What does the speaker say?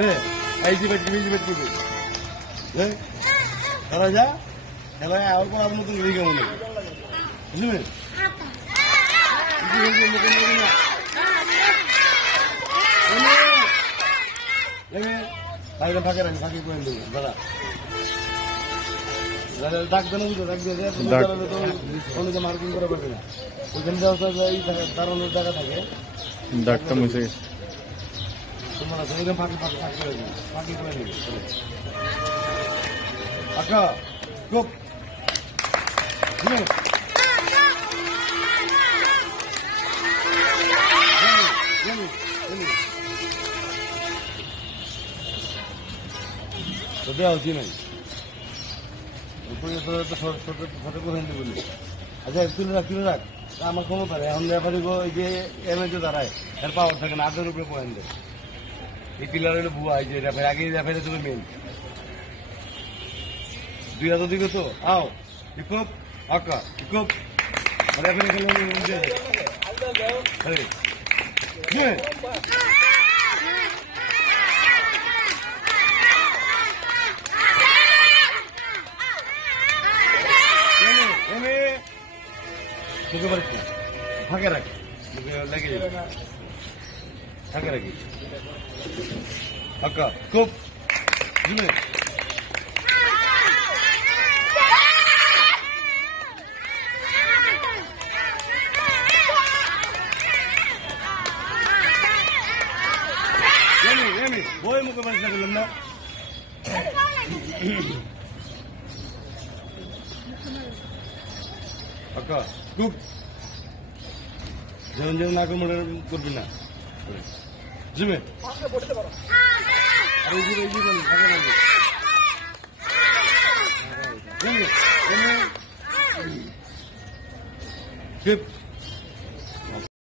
হ্যাঁ আইজি বেটকি হ্যাঁ খেলা যা খেলায় আর কোনো আপনার মতন লিখে মনে বুঝলেন ফাঁকে রাখি ফাঁকি করে দেবো দাদা ডাক দেন বুঝো ডাক দিয়ে অনেকে মার্কিং করা পারবে না ওইখানে দাঁড়ানোর জায়গা থাকে ডাকটা মুছে তোমার আছে ওইখানে ফাঁকি করে দিবি ফাঁকি করে দিবি আচ্ছা খুব তো দেওয়া হচ্ছে নাই বলি আচ্ছা তুলে রাখ আমার কোনো পারে এখন ব্যাপারে এই যে এমএতে দাঁড়ায় এর পাওয়ার থাকে না আটের উপরে পয়েন্ট দেয় এই পিলার হলে ভুয়া এই যে রেফারি আগে রেফারি তুমি মেন 2000 দিকে তো আও ইকুপ আকা ইকুপ রেফারি খেলে মুখে পারিস না ফাঁকে রাখি মুখে লেগে যাবে ফাঁকে রাখি আকা খুব বুঝলে বই মুখে পারিস না বললাম না আকা খুব যেমন যেমন না করবি না জিমে আর এই যে ফাঁকা লাগবে ঠিক